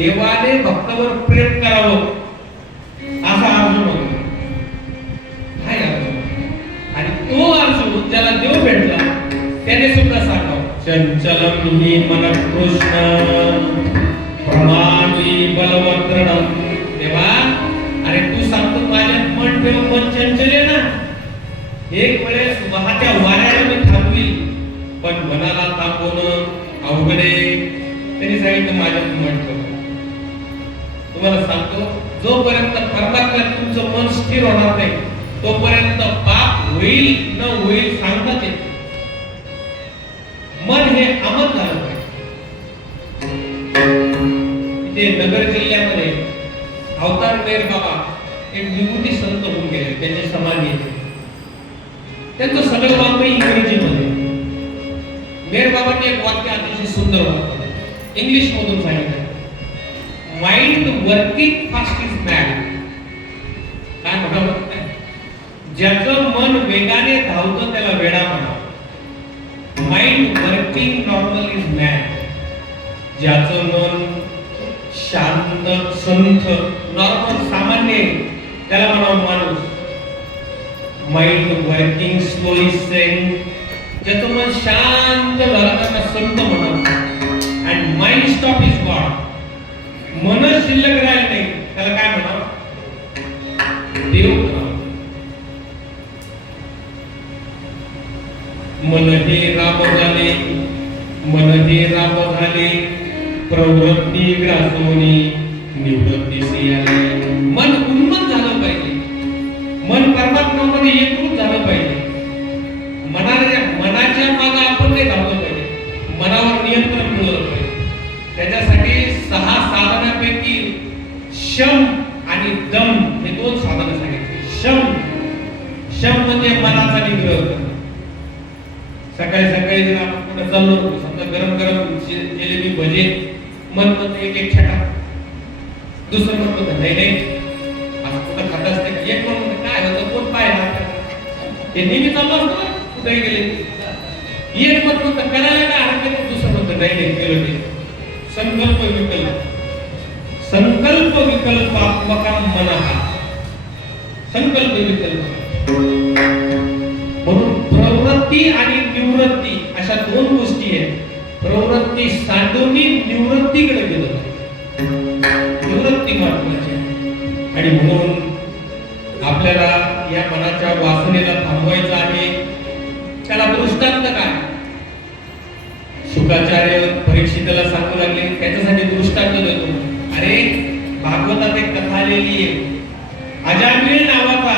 देवाने भक्तावर प्रेम करावं असा अर्जुन होता. हाय अर्जुन. आणि तो अर्जुन ज्याला देव भेटला त्याने सुद्धा सांगावं चंचलम हि मन कृष्ण प्रमाणी बलवत्रणम. देवा अरे तू सांगतो माझ्यात मन ठेव, मन चंचल आहे ना. एक वेळेस वाहत्या वाऱ्याला मी थांबवी पण मनाला थांबवणं अवघड आहे. त्यांनी सांगितलं माझ्यात मन ठेव. तुम्हाला सांगतो जोपर्यंत परमात्म्यात तुमचं मन स्थिर होणार नाही तोपर्यंत पाप होईल न होईल सांगतात येत. मन हे अमर झालं पाहिजे. इथे नगर जिल्ह्यामध्ये अवतार मेर बाबा एक विभूती संत होऊन गेले. त्यांची समाधी आहे. त्यांचं सगळं वाक्य इंग्रजीमध्ये. मेर बाबांनी एक वाक्य अतिशय सुंदर वाक्य इंग्लिश मधून सांगितलं. Mind working fast is mad. काय म्हणावं? ज्याचं मन वेगाने धावतं त्याला वेडा म्हणावं. Mind working normal is mad. ज्याचं मन शांत संथ नॉर्मल सामान्य त्याला म्हणावं माणूस. Mind working slow is Sen. ज्याचं मन शांत झालं त्याला संत म्हणावं. And mind stop is God. मन शिल्लक राहिलं नाही त्याला काय म्हणावं? देव म्हणावं. मन हे राम झाले, मन हे राम झाले, प्रवृत्ती ग्रासोनी निवृत्तीसी आले. मन उन्मत झालं पाहिजे. मन परमात्म्यामध्ये एकरूप झालं पाहिजे. मनाच्या मागे आपण नाही धावलं पाहिजे. मनावर नियंत्रण मिळवलं पाहिजे. त्याच्यासाठी 6 साधनांपैकी शम आणि दम हे 2 साधनं सांगितली. शम म्हणजे मनाचा निग्रह. सकाळी जर आपण कुठे चाललो समजा गरम जिलेबी भजे मन म्हणतं एक छटा. दुसरं म्हणतं नाही असं कुठं खात असते. एक म्हणून काय होतं कोण पाहिला ते नेहमी चाललो असतो कुठे गेले. एक म्हणतं करायला काय हरकत. दुसरं म्हणतं नाही केलं ते. संकल्प विकल्पात्मका मनः. संकल्प विकल्प म्हणून प्रवृत्ती आणि निवृत्ती अशा 2 गोष्टी आहेत. प्रवृत्ती सांडवणी निवृत्तीकडे गेलं. निवृत्ती महत्वाची आहे. आणि म्हणून आपल्याला या मनाच्या वासनेला थांबवायचं आहे. त्याला दृष्टांत काय? शुकाचार्य परीक्षिताला सांगू लागले त्याच्यासाठी दृष्टांत देतो. अरे भागवतात एक कथा आलेली आहे. अजामिळ नावाचा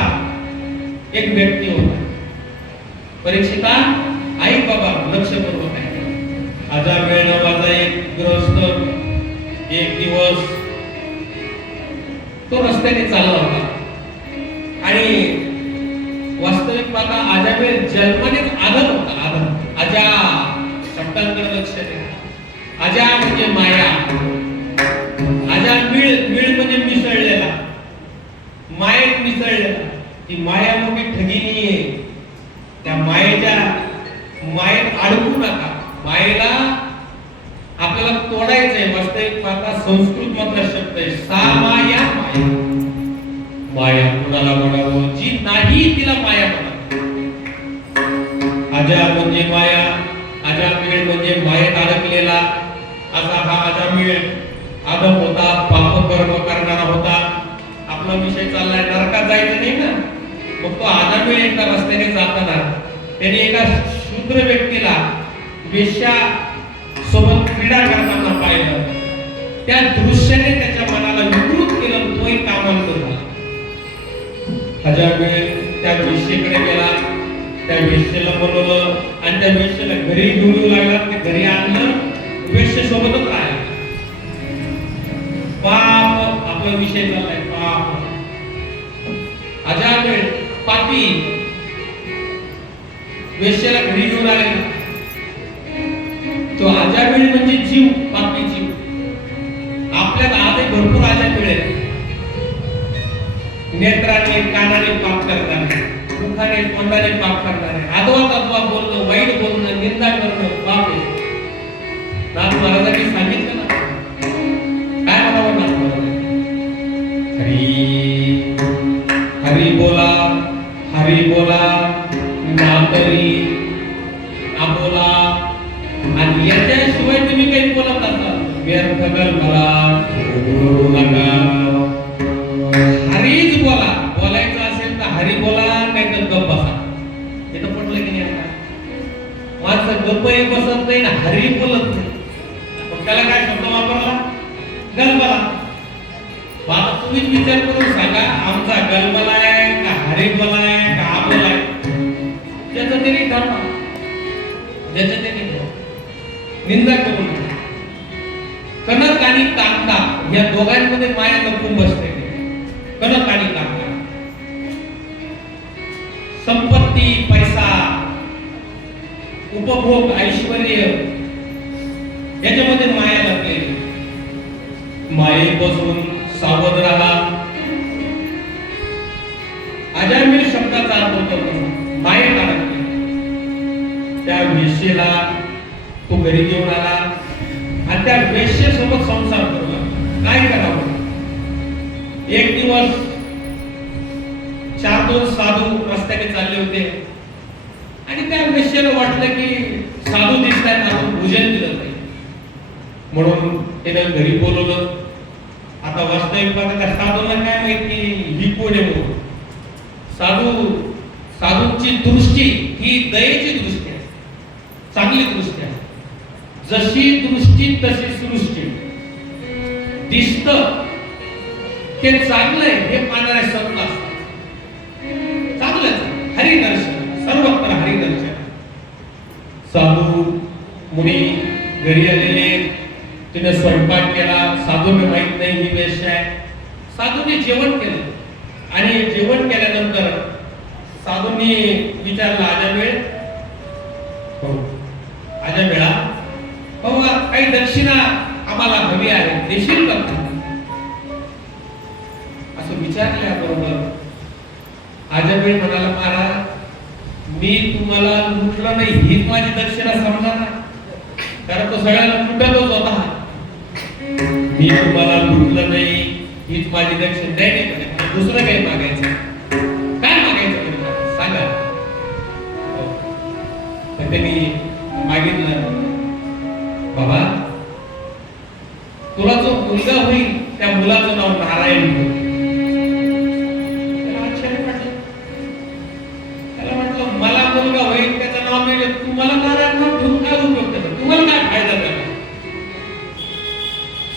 एक व्यक्ती होता. परीक्षिता ऐक बाबा लक्षपूर्वक आहे. अजामिळ नावाचा एक गृहस्थ एक दिवस तो रस्त्याने चालला होता आणि वास्तविक पाहता अजामिळ जन्मानेच आदम होता. आदम अजा शब्दांकडे लक्ष द्या. अजा म्हणजे माया. अजा मिळ म्हणजे मिसळलेला. मायेत मिसळलेला. ती माया मोठी ठगिनी आहे. त्या मायेत अडकू नका. मायेला आपल्याला तोडायचंय. वास्तविक पाहता संस्कृत मधला शब्द आहे सा माया. माया कुणाला म्हणावं जी नाही तिला माया म्हणा. अजा म्हणजे माया. अजामिळ म्हणजे मायेत अडकलेला असा हा अजामिळ आदम होता. पाप कर्म करणारा होता. आपला विषय चाललाय नरकात जायचं नाही ना. मग तो अजामिळ एका रस्त्याने जाताना त्याने एका शूद्र व्यक्तीला वेश्या सोबत क्रीडा करताना पाहिलं. त्या दृश्याने त्याच्या मनाला विकृत केलं. तोही कामांत झाला. अजामिळ त्या वेश्येकडे गेला. त्या वेश्येला बोलवलं आणि त्या वेश्येला घरी घेऊन येऊ लागला. ते घरी आणलं. वेश्ये सोबतच राहिला. पाप आपला विषय झालाय. पाप अजामिळ पापी वेश्येला घरी घेऊन आले. तो अजामिळ म्हणजे जीव. पापी जीव. आपल्यात आजही भरपूर अजामिळ आहेत. नेत्राने कानाने पाप करताना मुखाने तोंडाने पाप करणारे. आदवा बोलणं वाईट बोलणं निंदा करणं पाप आहे. नाथ महाराजांनी सांगितलं ना काय हरी हरी बोला नातरी आबोला आणि याच्याशिवाय तुम्ही काही बोलत असाल व्यर्थ गलबला बोलू नका. हरीच बोला. बोलायचं असेल तर हरी बोला, नाही तर गप्प बसा. हे तर पटलं की नाही? आता माणसं गप्पही बसत नाही ना हरी बोलत नाही. पण त्याला काय शब्द वापरला? गलबला. आता तुम्हीच विचार करून सांगा, आमचा गलबला आहे का हरी बोला आहे का आबोला आहे? ज्याचं तरी ठरवा, ज्याचं तरी निंदा करून. कणक आणि कांता या दोघांमध्ये माया लपून बसते. कणक आणि कांता, संपत्ती, पैसा, उपभोग, ऐश्वर्य याच्यामध्ये माया लपलेली. मायेपासून सावध राहा. अजामिल शब्दाचा अर्थ होतो मायेत अडकले. त्या वेश्येला तो घरी घेऊन आला आणि त्या वेश्येसोबत संसार करू लागला. काय करावं? एक दिवस 4 साधू रस्त्याने चालले होते आणि त्या वेश्येला वाटलं की साधू दिसतात, आपण भोजन दिलं पाहिजे म्हणून त्याने घरी बोलवलं. आता वास्तविक पाहता त्या साधूला काय माहिती ही कोण आहे म्हणून. साधूंची दृष्टी ही दयेची दृष्टी आहे, चांगली दृष्टी आहे. जशी दृष्टी तशी सृष्टी. दिसत ते चांगलंय हे पाहणारे संत असतात. चांगलंच हरिदर्शन, सर्वत्र हरिदर्शन. साधू मुनी घरी आलेले, तिने स्वयंपाक केला. साधूने माहित नाही ही वेश्या आहे. साधूने जेवण केलं आणि जेवण केल्यानंतर साधूंनी विचारलं, आजामेळ हो आजामेळा हो काही दक्षिणा आम्हाला हवी आहे, देशील का? असं विचारल्याबरोबर आजामेळ म्हणाला, महाराज मी तुम्हाला लुटलं नाही हीच माझी दक्षिणा समजा ना, कारण तो सगळ्यांना लुटतच होता. मी तुम्हाला लुटलं नाही हीच माझी दक्षिणा. नाही दुसरं काही मागायचं? काय मागायचं सांगा. तर त्यांनी मागितलं, बाबा तुला जो मुलगा होईल त्या मुलाचं नाव नारायण ठेव. त्याला आश्चर्य वाटलं. त्याला म्हटलं मला मुलगा होईल त्याचं नाव नाही, तुम्हाला नारायण नाव ठेवून काय उपयोग त्याचा? तुम्हाला काय फायदा त्याला?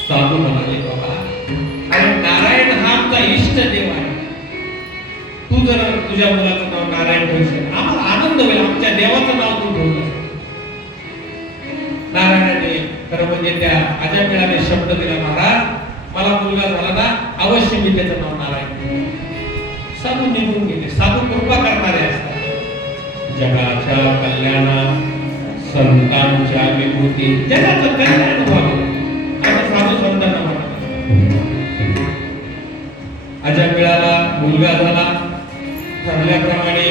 साधू म्हणाले, बाबा अरे नारायण हा आमचा इष्ट देव आहे. तू जर तुझ्या मुलाचं नाव नारायण ठेवशील आम्हाला आनंद होईल. आमच्या देवाचं नाव तू ठेवलं. नारायणाने खरं म्हणजे त्या अजामेळाने शब्द दिला, महाराज मला मुलगा झाला ना अवश्य मी त्याचं नाव नारायण. साधू निघून गेले. साधू कृपा करणारे असतात. जगाच्या कल्याणात संतांच्या विभूती, जगाचं कल्याण व्हावं असं साधू संतांना म्हणतात. अजामेळाला मुलगा झाला. ठरल्याप्रमाणे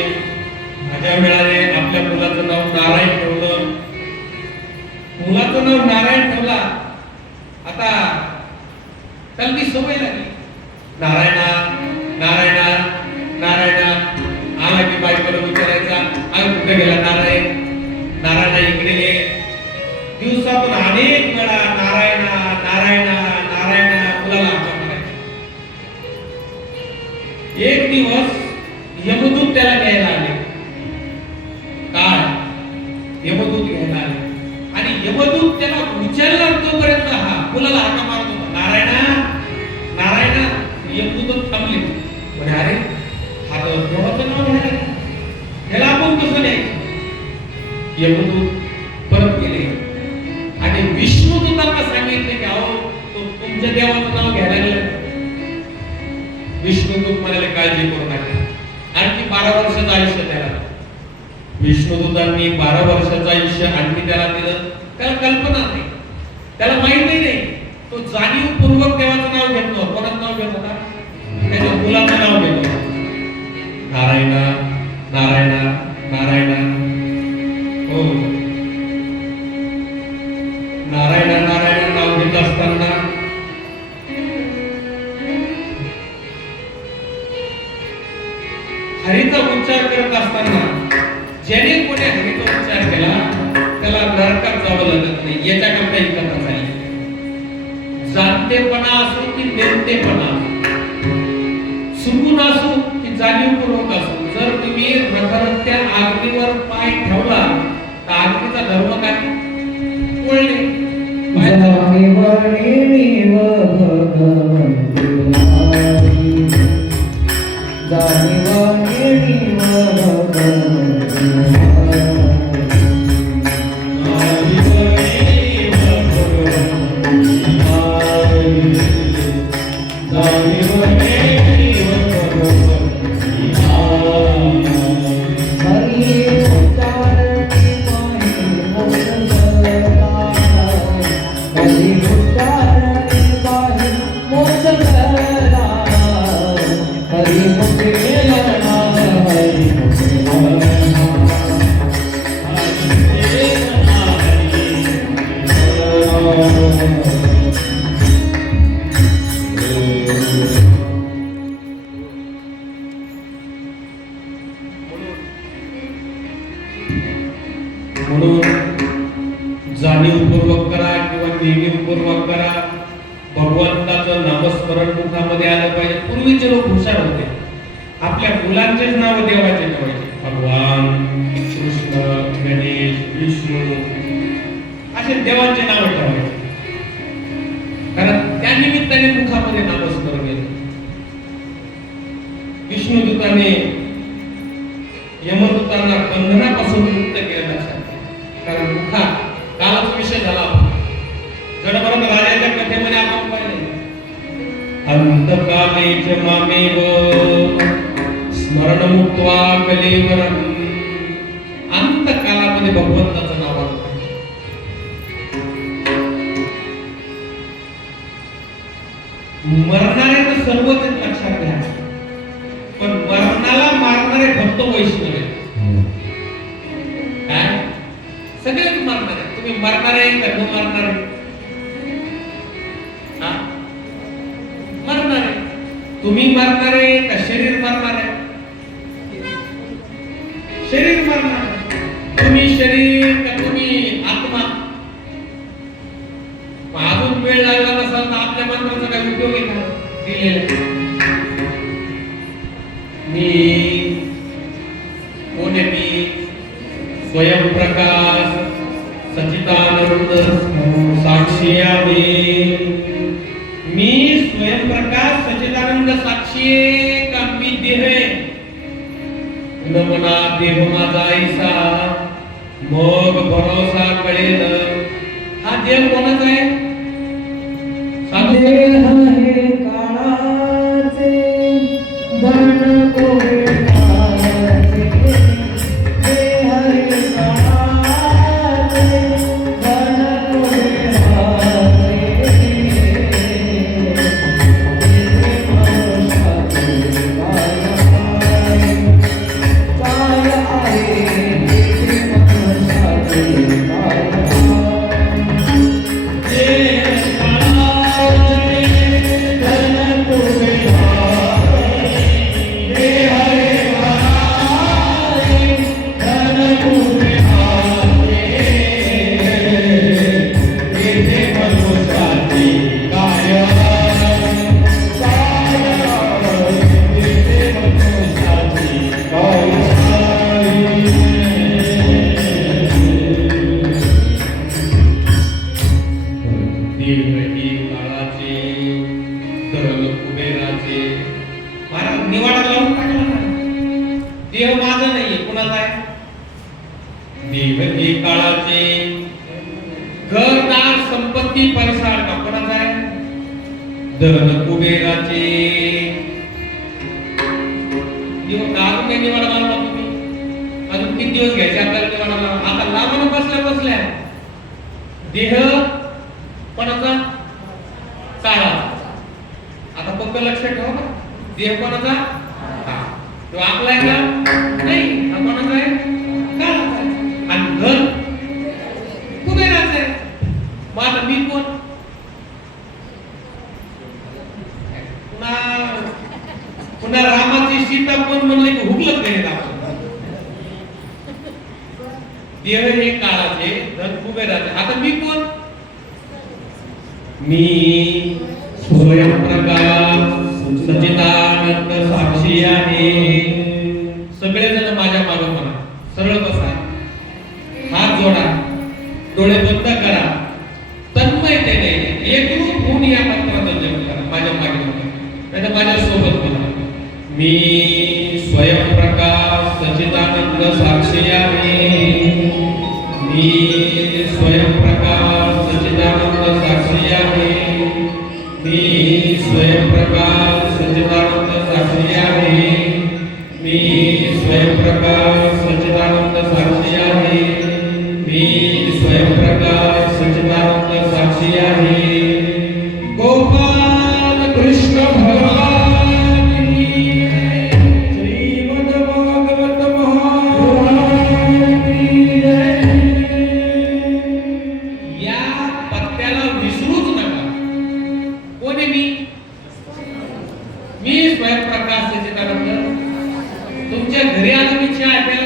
अजामेळाने आपल्या मुलाचं नाव नारायण ठेवलं. मुलाचं नाव नारायण ठेवला. आता त्याला ती सवय लागली, नारायणा नारायणा नारायणा. आला की बायकोला विचारायचा, अरे कुठे गेला नारायण? नारायणा इकडे ये. दिवसातून अनेक वेळा नारायणा नारायणा नारायणा मुलाला हाका मारायचा. एक दिवस यमदूत त्याला घ्यायला आले. काय? यमदूत घ्यायला आले आणि यमदूत त्याला विचारला तोपर्यंत हा मुलाला हाका मारत होता, नारायणा नारायणा. यमदूत थांबले. म्हणजे अरे हा तर देवाचं नाव घ्यायला, त्याला आपण कसं द्यायचं? यमदूत परत गेले आणि विष्णुदूतांना सांगितले की अहो तो तुमच्या देवाचं नाव घ्यायला लागलं. विष्णुदूत म्हणाले काळजी करू नका. आणखी 12 वर्षाचं आयुष्य त्याला. विष्णुदूतांनी 12 वर्षाचं आयुष्य आणखी त्याला दिलं. त्याला कल्पना नाही, त्याला माहिती नाही. तो जाणीवपूर्वक देवाचं नाव घेतो. कोणाचं नाव घेत होता? त्याच्या मुलाचं नाव घेतो. नारायणा नारायणा नारायणा. हो नारायणा नारायणा नाव घेत असताना हरीचा उच्चार करत असताना ज्याने कोणी हरीचा उच्चार केला त्याला नरकात जावं लागत नाही, याच्याकरता ही कथा झाली. जाणतेपणा असो की नेमतेपणा, चुकून असो की जाणीवपूर्वक असो, जर तुम्ही रथरथ्या आग्नीवर पाय ठेवला तर आग्नीचा धर्म काय? वळणे. म्हणून जाणीवपूर्वक करा किंवा नेहमीपूर्वक करा, भगवंताचं नामस्मरण मुखामध्ये आलं पाहिजे. पूर्वीचे लोक हुशार होते, आपल्या मुलांचेच नाव देवाचे ठेवायचे, भगवान, कृष्ण, गणेश, विष्णू असे देवांचे नाव ठेवायचे, कारण त्या निमित्ताने मुखामध्ये नामस्मरण येते. विष्णुदूताने यमदूतांना बंधनापासून मुक्त केलं लक्षात, कारण मुखात कालच विषय झाला. जडभरत राजाच्या कथेमध्ये आपण पाहिले, अंतकाले मामेव स्मरण मुक्त्वा कलेवरम. अंतकालामध्ये भगवंताचं नाव आलं पाहिजे. मरणारे तर सर्वच लक्षात घ्या, पण मरणाला मारणारे फक्त वैष्णव आहेत. काय? सगळेच मरणार आहे. तुम्ही मरणार आहे का न मरणार आहे? मरणार आहे. तुम्ही मरणार आहे का शरीर मरणार आहे? शरीर मरणार आहे. तुम्ही शरीर का तुम्ही आत्मा? अजून वेळ लागला नसाल तर आपल्या मंत्राचा काही उपयोग आहे का? दिलेला मी कोण आहे? मी स्वयंप्रकाश सच्चिदानंद साक्षी आहे. मी स्वयंप्रकाश सच्चिदानंद साक्षी आहे का मी देह आहे? न मना देह माझा ऐसा मग भरोसा कळेल. हा देह कोणाचा आहे? देह हे काळाचे धन कोरे देह माझा नाहीये, कुणाचा आहे? देह हे काळाचे, घरदार संपत्ती पैसा का कुणाचा आहे? धन कुबेराचे. देव दारू काही निवाडा लावला तुम्ही, अजून किती दिवस घ्यायचे आपल्याला निवाडा लावला? आता लावून बसल्या बसल्या देह कोणाचा? काळा. आता फक्त लक्षात ठेवा ना, देह कोणाचा? तो आपला आहे का? नाही. हा कोणाचा आहे? काळाचा आहे. आणि घर कुबेराचं आहे. मग आता मी कोण? पुन्हा पुन्हा रामाची सीता कोण म्हणले की हुकलं नाही राम. देव हे काळाचे धन कुबेराचे. आता मी कोण? मी स्वयंप्रकाश सच्चिदानंद साक्षी आहे. सगळेजण माझ्या मागे म्हणा, सरळ बसा, हात जोडा, डोळे बंद करा, तन्मयतेने एकरूप होऊन या मंत्राचा जप करा. माझ्या मागे म्हणा, नाही तर माझ्या सोबत म्हणा. मी स्वयंप्रकाश सच्चिदानंद साक्षी आहे. मी स्वयंप्रकाश सच्चिदानंद साक्षी आहे. मी स्वयंप्रकाश सच्चिदानंद साक्षी आहे. मी स्वयंप्रकाश सच्चिदानंद साक्षी आहे. मी स्वयंप्रकाश सच्चिदानंद साक्षी आहे. गोपाल कृष्ण भगवान की जय. श्रीमद् भागवत महापुराण की जय. या पत्त्याला विसरूच नका. कोण आहे मी? मी स्वयंप्रकाश सच्चिदानंद. तुमच्या घरी आलो मी चहा प्यायला